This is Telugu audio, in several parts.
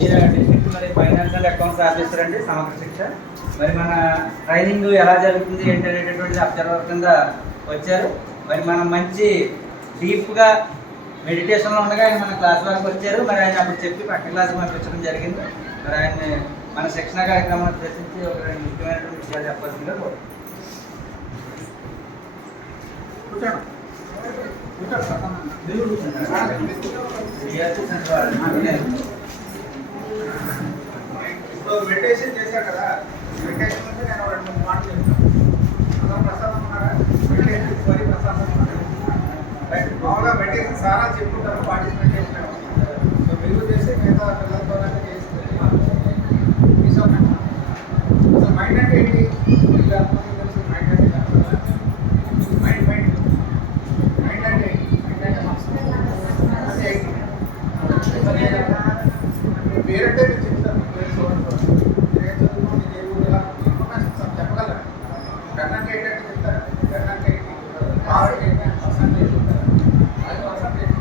డిస్ట్రిక్ట్ మరి ఫైనాన్షియల్ అకౌంట్స్ ఆఫీసర్ అండి సమగ్ర శిక్ష. మరి మన ట్రైనింగ్ ఎలా జరుగుతుంది ఏంటి అనేటటువంటిది అబ్జర్వర్ కింద వచ్చారు. మరి మనం మంచి డీప్గా మెడిటేషన్లో ఉండగా ఆయన మన క్లాస్ వరకు వచ్చారు. మరి ఆయన అప్పుడు చెప్పి పక్క క్లాస్ పంపించడం జరిగింది. మరి ఆయన్ని మన శిక్షణ కార్యక్రమాన్ని ప్రశ్నించి ఒక రెండు ముఖ్యమైనటువంటి విషయాలు చెప్పాల్సిందిగా కోరుతున్నాను. ఇప్పుడు మెడిటేషన్ చేశారు కదా, మెడిటేషన్ అంటే నేను రెండు మూడు మాటలు చెప్తాను. అందరూ ప్రసాదం ఉన్నారా? మెడిటేషన్ మరి ప్రసాదం రైట్. మామూలుగా మెడిటేషన్ సారా చెప్పుకుంటారు, పార్టిసిపేట్ చేసిన సో మీరు చేసి మిగతా పిల్లలతో చేస్తుంది సో మైండ్ అంటే ఏంటి? తెలుసు మైండ్ అంటే మైండ్ మైండ్ మైండ్ అంటే మైండ్ అంటే మనసు అంటే పేరంటే మీరు చెప్తారు. పేరు చూడండి, నేను చదువుకో నీకు ఏ ఊరు ఇన్ఫర్మేషన్ చెప్పగలరా? గన్ అంటే ఏంటంటే చెప్తారా? గన్ అంటే ఏంటి? కార్ అంటే ఏంటి? పర్సంటేజ్ చెప్తారా? అది పర్సంటేజ్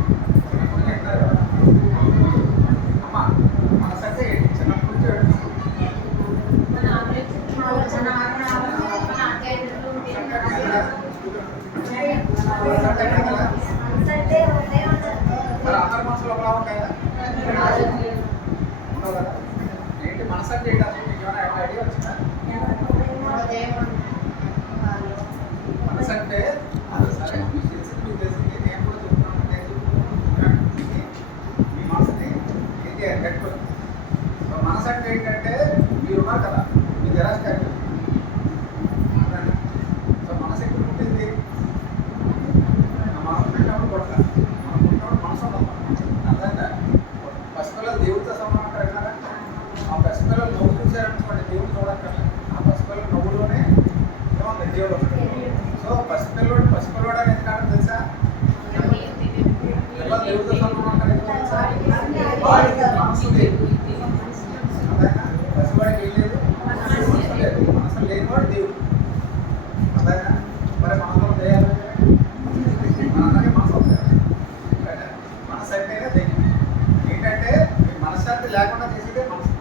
చిన్నప్పుడు చెప్తారు. అమ్మ మనసు అంటే ఏంటి? చిన్నప్పుడు మరి అందరి మనసులో ఒకలా ఉంటాయా? ఉండవు కదా. ఏంటి మనసు అంటే ఏంటి? అసలు మీకు ఏమైనా ఐడియా వచ్చిందా? మనసు అంటే సరే మీకు తెలిసింది మీకు తెలిసింది నేను కూడా చెప్తున్నాను. నేను చెప్తున్నాను మీ మనసుని ఏం చేయాలి కట్టుకోండి. సో మనసు అంటే ఏంటంటే మీరు ఉన్నారు కదా, మీకు ఎలా స్టార్ట్. సో మనసు ఎప్పుడు ఉంటుంది? మనం పుట్టినప్పుడు కొట్ల మనం పుట్టినప్పుడు మనసు ఉండదు. అర్థంగా పసిపిల్లలు దేవుడితో సమానం అంటారు కదా. ఆ పసిపిల్లలు నవ్వు చూశారనుకోండి, దేవుడు చూడక్కర్లేదు. ఆ పసిపిల్లల నవ్వులోనే ఏముంది దేవుడు. సో పసిపిల్లవాడు అనేది కారణం తెలుసా? పిల్లలు దేవుడితో సమానం అంటారు ఎందుకు తెలుసా? వాడికి మనసు లేదు. అర్థంగా పసివాడికి ఏం లేదు, మనసు లేదు. మనసు లేనివాడు దేవుడు. అర్థంగా మరి మనలో దయాలు మనందరికీ మనసు వస్తుంది. మనసు అంటేనే దెయ్యం. ఏంటంటే మీ మనశ్శాంతి లేకుండా చేసేదే మనసు.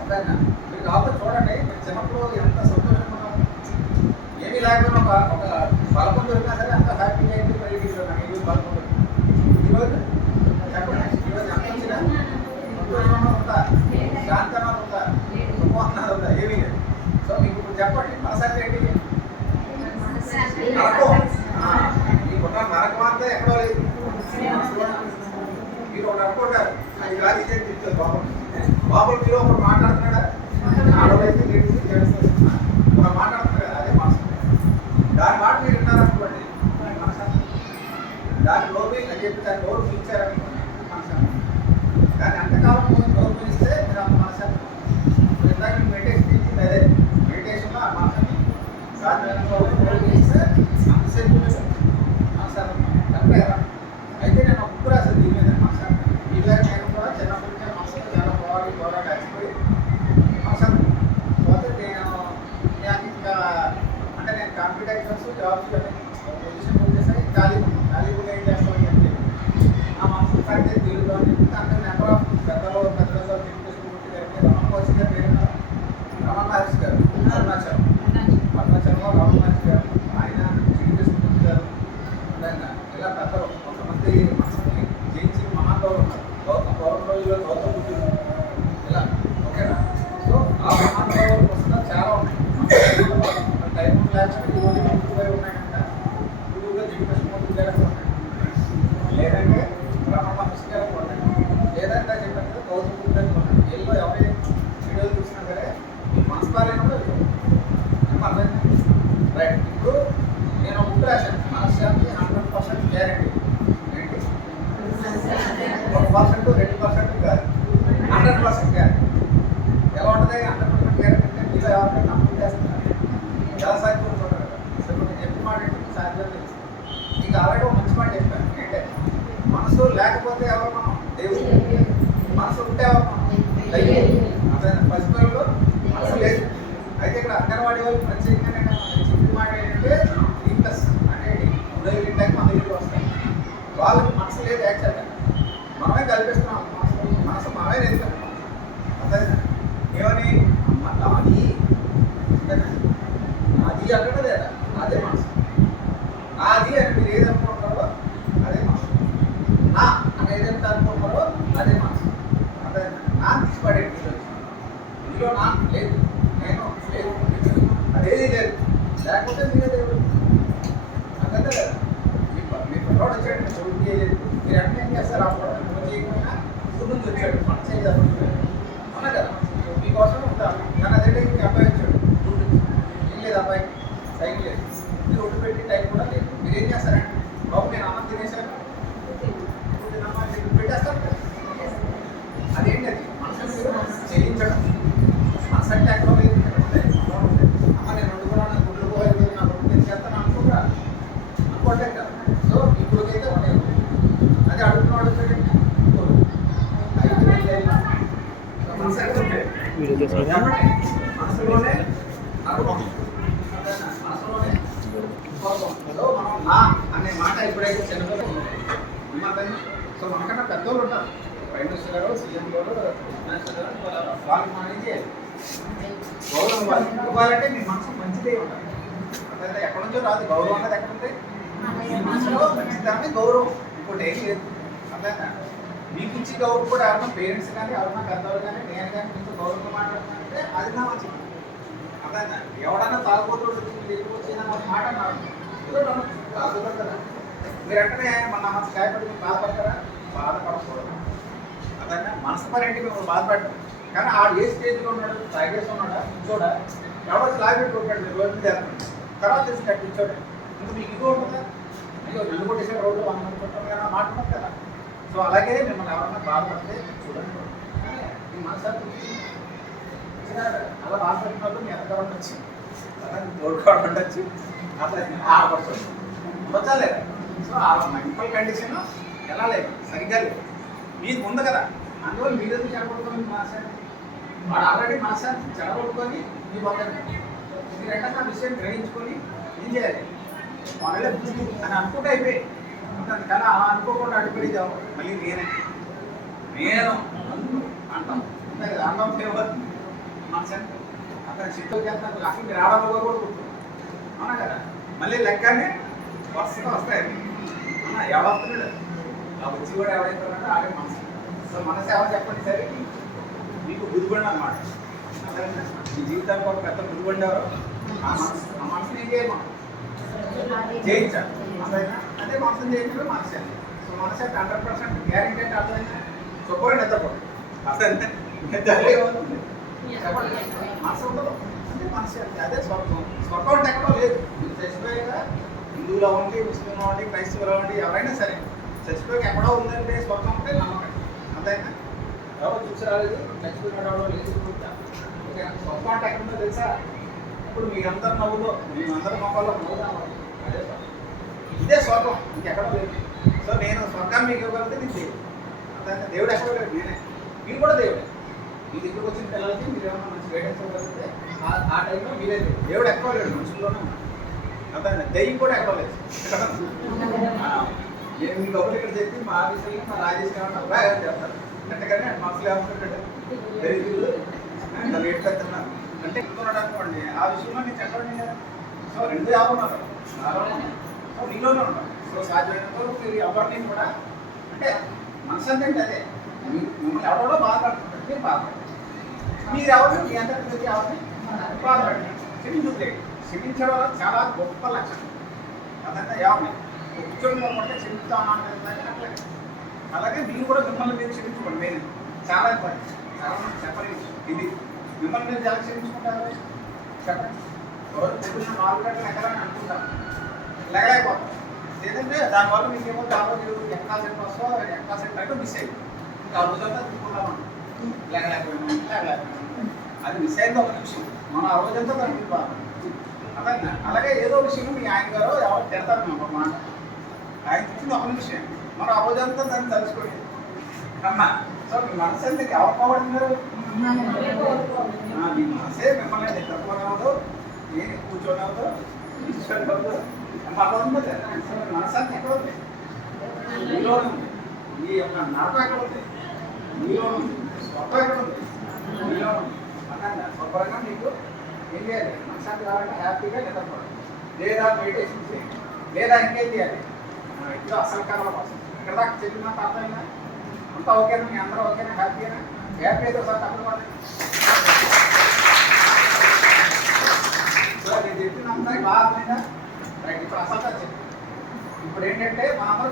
అర్థంగా మీరు కాబట్టి చూడండి, మీరు చిన్నప్పుడు ఎంత సంతోషంగా ఏమీ లేకపోయినా ఒక బలపం దొరికినా సరే అంత హ్యాపీగా అయింది. మరి ఈరోజు బలపం దొరికింది. ఈరోజు చెప్పండి, ఈరోజు ఎంత వచ్చినా సంతోషంగా ఉందా? శాంతంగా ఉందా? సుఖంగా ఉందా? ఏమీ లేదు. సో మీకు ఇప్పుడు చెప్పండి మనసు అంటే ఏంటి? నరకం. మీకున్న నరకం అంతా ఎక్కడో లేదు. మీరు ఒకటి అనుకుంటారు, అది కాదు ఇదే చెప్తారు బాబు. బాబు మీరు ఒకటి మాట్లాడుతున్నాడా? ఆడవైతే తెలుస్తుంది ఒక మాట్లాడుతున్నారు కదా, అదే మనసు. దాని మాట మీరు విన్నారనుకోండి మనసు. దాని నోరు అని చెప్పి దాని నోరు పిలిచారనుకోండి మనసు. కానీ అంతకాలం నోరు పిలిస్తే మీరు అంత మనసు. ఇందాక మెడిటేషన్ ఇచ్చింది అదే. మెడిటేషన్లో ఆ మనసుని నోరు పిలిస్తే అంతసేపు మనసు కరెక్టే. అయితే నేను ఒక బుక్ రాశాను దీని మీద మనసు. ఇలా నేను కూడా చిన్నప్పటి నుంచి మనసులో చాలా పోరాడి వచ్చిపోయి మనసు పోతే నేను ఇంకా అంటే నేను కాంపిటేషన్స్ జాబ్స్ కానీ పొజిషన్ వచ్చేసరికి ఖాళీగా ఏం చేస్తామని చెప్పి ఆ మనసు సాగితే తెలుగు అని చెప్పి అంటే నెంబర్ ఆఫ్ పెద్దలో ఎడ్యుకేషన్ పూర్తి గారికి రమణ కోచ్ గారు పేరు రమణ మహర్షి గారు అరుణాచలంలో రమణ మహర్షి గారు, ఆయన ఎడ్యుకేషన్ పూర్తి గారు. ఇలా పెద్దలు కొంతమంది మనసుని జయించిన మహానుభావులు ఉన్నారు. గౌరవ రోజుల్లో గౌతమ బుద్ధుడు ఇలా ఓకేనా. సో ఆ మహానుభావుల పుస్తకాలు చాలా ఉన్నాయి. టైం లేకపోతే ఉన్నాయి కనుక గురువుగా జగదీశ్వరమూర్తి గారు ఉన్నాయి, లేదంటే రమణ మహర్షి గారు ఉన్నాయి, లేదంటే చెప్పినట్టు గౌతమ బుద్ధుడు ఉన్నాయి. వీళ్ళు ఎవరి వీడియోలు చూసినా సరే మీ మనసు బాగాలేనప్పుడు అర్థం రైట్. ఇప్పుడు నేను ఒక బుక్ రాశాను మనశ్శాంతి 100% గ్యారెంటీ. ఏంటి 1% 2% కాదు, 100% గ్యారెంటీ. ఎలా ఉంటుంది 100% గ్యారెంటీ అంటే మీలో ఎవరికైనా నమ్మకం చేస్తున్నారు, ఎలా సాధ్యం ఉంటారు కదా. సో నేను చెప్పిన మాట ఏంటి సాధ్యం తెలుసు. ఇంకా అలాగే ఒక మంచి మాట చెప్పాను ఏంటంటే మనసు లేకపోతే ఎవరు మనం? దేవుడు. మనసు ఉంటే ఎవరు మనం? దైవం. అదే పసిపిల్లలు మనసు లేదు. అయితే ఇక్కడ అంగన్వాడీ వాళ్ళు ప్రత్యేకంగా చెప్పిన మాట ఏంటంటే వీక్నెస్ అంటే ఉదయం టైం మన దగ్గరికి వస్తాయి. వాళ్ళకి మనసు లేదు యాక్చువల్గా మనమే కల్పిస్తున్నాం. మనసు మనమే లేదు. మీలోనా లేదు, నేను లేదు, అదేది లేదు. లేకపోతే మీరే దేవుడు అంతే కదా. మీ పిల్లవాడు వచ్చాడు, చదువు చేయలేదు, మీరు అంటే ఏం చేస్తారు? ఆ పిల్లవాడు నువ్వు చేయకపోయినా స్కూల్ నుంచి వచ్చాడు, పని చేయలేదు అవునా కదా. మీకోసం ఉంటాను. కానీ అదే టైం మీ అబ్బాయి వచ్చాడు, ఏం లేదు అబ్బాయికి, సైకిల్ లేదు, మీరు ఒడ్డు పెట్టి టైం కూడా లేదు. మీరు ఏం చేస్తారంటే బాబు నేను అన్నం తినేశాను పెట్టేస్తాను కదా. అదేంటి అది మనసు చెల్లించడం. మనసు అంటే ఎక్కడో లేదు, అమ్మ నేను వండుకున్నాను, నాకు గుడ్లు పోలేదు, నాకు నేను చేస్తాను అనుకుంటా అనుకోవట్లేదు కదా. సో ఇప్పుడుకైతే ఉండేది అదే అడుగుతున్నాడు వచ్చాడంటే మనసు ఎక్కడ ఉంటాయి? మనసులోనే అనుభవం, మనసులోనే కోపం. సో మనం నా అనే మాట ఎప్పుడైతే చిన్నపిల్లలు సో మనకన్నా పెద్దోళ్ళు ఉంటారు, ప్రైమ్ మినిస్టర్ గారు, సీఎం గారు, మినిస్టర్ గారు, వాళ్ళకి మనం ఏం చేయాలి? గౌరవం ఇవ్వాలి. ఇవ్వాలంటే మీ మనసు మంచిదే ఉండాలి. అదే ఎక్కడి నుంచో రాదు గౌరవం అనేది. ఎక్కడ ఉంది? మీ మనసులో మంచిదాన్ని గౌరవం, ఇంకోటి ఏం లేదు. అర్థంగా మీకు ఇచ్చి గౌరవం కూడా ఎవరన్నా పేరెంట్స్ కానీ ఎవరన్నా పెద్దవాళ్ళు కానీ నేను కానీ మీతో గౌరవంగా మాట్లాడుతున్నానంటే అది నా మంచి. అర్థంగా ఎవడన్నా తాగుబోతుడు ఎక్కువ వచ్చిన మాట తాగుతారు కదా. మీరు వెంటనే మన మనసు గాయపడి మీరు బాధపడతారా? బాధపడకూడదు. అదన్నా మనసు పని అంటే మిమ్మల్ని బాధపడతారు. కానీ ఆ ఏ స్టేజ్లో ఉన్నాడు? తాగేసి ఉన్నాడా? కూర్చోడా? ఎవరో స్లాబ్ పెట్టుకుంటాడు, మీరు రోడ్డు మీద వెళ్తాడు, తర్వాత తెలిసి కట్టించాడు. ఇంకా మీకు ఇదిగో ఉంటుందా? అయ్యో నన్ను కొట్టేసాడు రోడ్డు మనం అనుకుంటాం కదా, మాట కదా. సో అలాగే మిమ్మల్ని ఎవరన్నా బాధపడితే చూడండి, మీ మనసు అలా బాధపడినప్పుడు మీ ఎక్కడ ఉండొచ్చు, అలా తోడుకోవడం ఉండొచ్చు, అట్లా ఆడపడుతుంది ఉండొచ్చా లేదా? సో ఆ మెంటల్ కండిషన్ ఎలా లేదు, సరిగ్గా లేదు, మీకు ఉంది కదా. అందువల్ల మీరు ఎందుకు చెడగొట్టుకొని మనశాన్ని? వాడు ఆల్రెడీ మనశాన్ని చెడగొట్టుకొని మీ పక్కన మీరు ఎక్కడ విషయం గ్రహించుకొని ఏం చేయాలి? వాళ్ళే బుద్ధి అని అనుకుంటే అయిపోయి ఉంటాను. కానీ అలా అనుకోకుండా అడిపడిదాం మళ్ళీ నేను అంటాం అంతే కదా. అన్నం ఫేవర్ మనశాన్ని అక్కడ చిత్తూరు చేస్తాను అసలు మీరు ఆడవాళ్ళు కూడా కూర్చుంటాం అవునా కదా. మళ్ళీ లెక్కనే వరుసగా వస్తాయి అన్న ఎవడవుతున్నాడు ఆ వచ్చి కూడా ఎవడైతున్నాడో ఆడే మనసు. సో మనసు ఎవరు చెప్పండి సరే మీకు గుదిబండి అన్నమాట. అదే మీ జీవితానికి ఒక పెద్ద గుదిబండి ఎవరు? ఆ మనసుని ఏం చేయమా జయించాలి. అర్థమైనా అదే మనసుని చేయించడం మనసు. సో మనసు అంటే 100% గ్యారెంటీ అంటే అర్థమైనా చెప్పండి నిద్రపోండి. అర్థమైనా నిద్రలే ఏమవుతుంది చెప్పండి మనసు ఉండదు అంటే మనసు అంటే అదే స్వర్గం. స్వర్గం అంటే ఎక్కడో లేదు. మీరు చచ్చిపోయాక హిందువులు అవ్వండి, ముస్లింలు అవ్వండి, క్రైస్తవులు అవ్వండి, ఎవరైనా సరే చచ్చిపోయాక ఎక్కడో ఉందంటే స్వర్గం అంటే నమ్మకం. అంతైనా ఎవరో చూసి రాలేదు, చచ్చిపోయినాడు ఎవరో లేదు. ఓకే స్వర్గం అంటే ఎక్కడుందో తెలుసా? ఇప్పుడు మీ అందరి నవ్వులో మీ అందరి మొక్కల్లో నవ్వుదా అదే స్వర్గం. ఇదే స్వర్గం, ఇంకెక్కడో లేదు. సో నేను స్వర్గాన్ని మీకు ఇవ్వగలిగితే నేను దేవుడు. అంతైనా దేవుడు ఎక్కడో లేదు, నేనే. మీరు కూడా దేవుడే. మీ దగ్గరకు వచ్చిన పిల్లలకి మీరు ఏమన్నా మంచి గైడెన్స్ ఇవ్వగలిగితే ఆ టైంలో మీరే దేవుడు. దేవుడు ఎక్కడో లేడు, మనుషుల్లోనే ఉన్నాడు. అంతైనా దెయ్యం కూడా ఎక్కడో లేదు. నేను మీకు ఒకటి ఇక్కడ చెప్పి మా ఆఫీసులో మా రాజేష్ ఏమన్నా బాగా చెప్తారు అంతేకాని మనసులో ఏమంటాడు వెరీ గుడ్ లేట్ పెడుతున్నాను అంటే ఇంకొన్నాడు అనుకోండి. ఆ విషయంలో నేను చెప్పండి కదా. సో 2 50 ఉన్నారు సో మీలోనే ఉంటాం. సో సాధ్యమైనంత వరకు మీరు ఎవరిని కూడా అంటే మనసు అంటే అదే మిమ్మల్ని ఎవరో బాధపడుతుంటారు, మీరు బాధపడతారు. మీరు ఎవరు మీ అందరికి వచ్చి ఎవరిని బాధపడతారు. క్షమించుతాయి. క్షమించడం చాలా గొప్ప లక్షణం. అదంతా ఎవరిని కూర్చొని పోతే క్షమిస్తాను అంటే అట్లా. అలాగే మీరు కూడా మిమ్మల్ని మీరు క్షమించుకోండి. నేను చాలా ఇంపార్టెంట్. చాలా మంది చెప్పలేదు ఇది. మిమ్మల్ని మీరు ఎలా క్షమించుకుంటారు చెప్పండి. ఎవరు పొద్దున్న 4 గంటలు ఎక్కలని అనుకుంటారు, లెగలేకపోతాం. లేదంటే దానివల్ల మీకు ఏమో దానిలో ఎక్కా సెట్ వస్తో ఎక్కా సెట్ అంటే మిస్ అయ్యింది. ఇంకా ఆ రోజంతా తీసుకుంటాం లెగలేకపోయినా అది మిస్ అయింది ఒక నిమిషం. మనం ఆ రోజంతా దాన్ని అదే అలాగే ఏదో విషయం మీ ఆయన గారు ఎవరు తిడతారు మేము ఒక మాట, ఆయన తెచ్చింది ఒక నిమిషం, మనం ఆ రోజంతా దాన్ని తలుచుకోండి అమ్మా. సో మీ మనసు అంటే ఎవరు పోగొడుతున్నారు? మీ మనసే మిమ్మల్ని నిద్రపోనవదు, నేను కూర్చోనవదు, కూర్చోనవదు అలా ఉంది. సో మీ మనసు అంటే ఎక్కడ ఉంది? మీలోనే ఉంది. మీ యొక్క నడక ఎక్కడ ఉంది? మీలో ఉంది. స్వప్నం ఎక్కడ ఉంది? మీలో ఉంది. అన్నా స్వపరంగా మీకు ఏం చేయాలి? మనశాంతి కావాలంటే హ్యాపీగా నిద్రపోవాలి, లేదా మెడిటేషన్ చేయాలి, లేదా ఇంకేం చేయాలి? ఇప్పుడు అసలు కాలం కోసం ఇక్కడ దాకా చెప్పినంత అర్థమైనా అంతా ఓకేనా? మీ అందరూ ఓకేనా? హ్యాపీనా? హ్యాపీ అయితే ఒకసారి తప్పకుండా అందరికి బాగా అర్థమైందా? రైట్, ఇప్పుడు అసలు చెప్పు. ఇప్పుడు ఏంటంటే మనం